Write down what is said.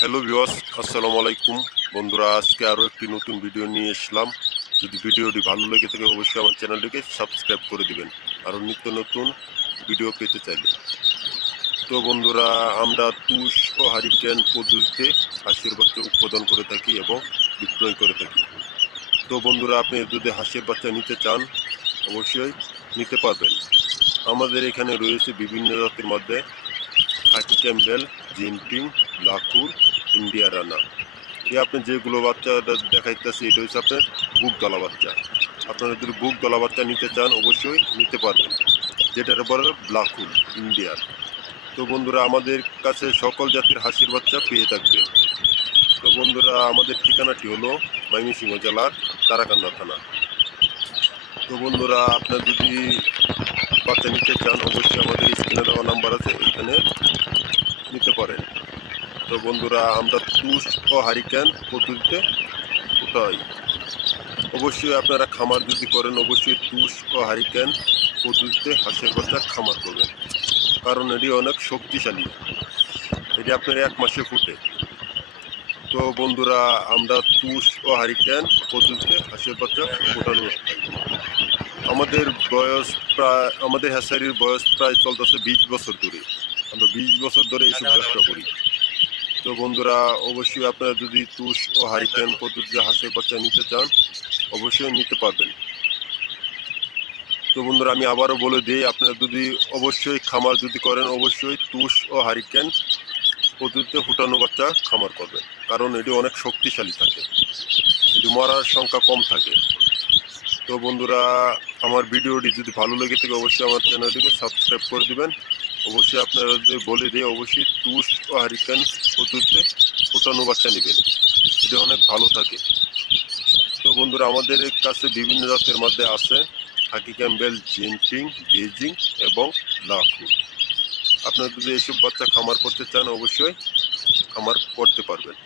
Hello ভিওয়াস আসসালামু আলাইকুম। বন্ধুরা, আজকে আরও একটি নতুন ভিডিও নিয়ে এসলাম। যদি ভিডিওটি ভালো লেগে থাকে, অবশ্যই আমার চ্যানেলটিকে সাবস্ক্রাইব করে দিবেন। আরও নিত্য নতুন ভিডিও পেতে চাইলে। তো বন্ধুরা, আমরা তুষ ও হারিকেন পদ্ধতিতে হাঁসের বাচ্চা উৎপাদন করে থাকি এবং বিক্রয় করে থাকি। তো বন্ধুরা, আপনি যদি হাঁসের বাচ্চা নিতে চান, অবশ্যই নিতে পারবেন। আমাদের এখানে রয়েছে বিভিন্ন জাতের মধ্যে হাকি ক্যাম্বেল, জিনপিং লাকুর ইন্ডিয়া রানা। এই আপনি যেগুলো বাচ্চা দেখাইতেছি, এটা হচ্ছে আপনার বুক দলা বাচ্চা। আপনারা যদি বুক দলা বাচ্চা নিতে চান, অবশ্যই নিতে পারবেন। যেটার বলে ব্লাকুল ইন্ডিয়ার তো বন্ধুরা, আমাদের কাছে সকল জাতির হাসির বাচ্চা পেয়ে থাকবে। তো বন্ধুরা, আমাদের ঠিকানাটি হলো ময়মনসিংহ জেলার তারাকান্দা থানা। তো বন্ধুরা, আপনার যদি বাচ্চা নিতে চান, অবশ্যই আমাদের স্ক্রিনে দেওয়া নাম্বার আছে এখানে নিতে পারেন তো বন্ধুরা, আমরা তুষ ও হারিকেন পদ্ধতিতে উঠাই অবশ্যই আপনারা খামার যদি করেন, অবশ্যই তুষ ও হারিকেন পদ্ধতিতে হাঁসের বাচ্চা খামার করবেন। কারণ এটি অনেক শক্তিশালী। এটি আপনার এক মাসে ফুটে। তো বন্ধুরা, আমরা তুষ ও হারিকেন পদ্ধতিতে হাঁসের বাচ্চা ফোটানো আমাদের বয়স প্রায়, আমাদের হ্যাসারির বয়স প্রায় চলতেছে বিশ বছর ধরে। আমরা বিশ বছর ধরে এইসব চেষ্টা করি। তো বন্ধুরা, অবশ্যই আপনারা যদি তুষ ও হারিকেন পদ্ধতিতে হাঁসের বাচ্চা নিতে চান, অবশ্যই নিতে পারবেন। তো বন্ধুরা, আমি আবারও বলে দিই, আপনারা যদি অবশ্যই খামার যদি করেন, অবশ্যই তুষ ও হারিকেন পদ্ধতিতে ফুটানো বাচ্চা খামার করবেন, কারণ এটি অনেক শক্তিশালী থাকে। এটি মরার সংখ্যা কম থাকে। তো বন্ধুরা আমার ভিডিওটি যদি ভালো লেগে থাকে অবশ্যই আমার চ্যানেলটিকে সাবস্ক্রাইব করে দেবেন। অবশ্যই আপনারা বলে দিয়ে অবশ্যই তুষ ও হারিকেন পদ্ধতিতে ফোটানো বাচ্চা নেবেন। এটা অনেক ভালো থাকে। তো বন্ধুরা, আমাদের কাছে বিভিন্ন জাতের মধ্যে আছে হাকি ক্যাম্বেল জিনপিং বেজিং এবং লাখু আপনারা যদি এইসব বাচ্চা খামার করতে চান, অবশ্যই খামার করতে পারবেন।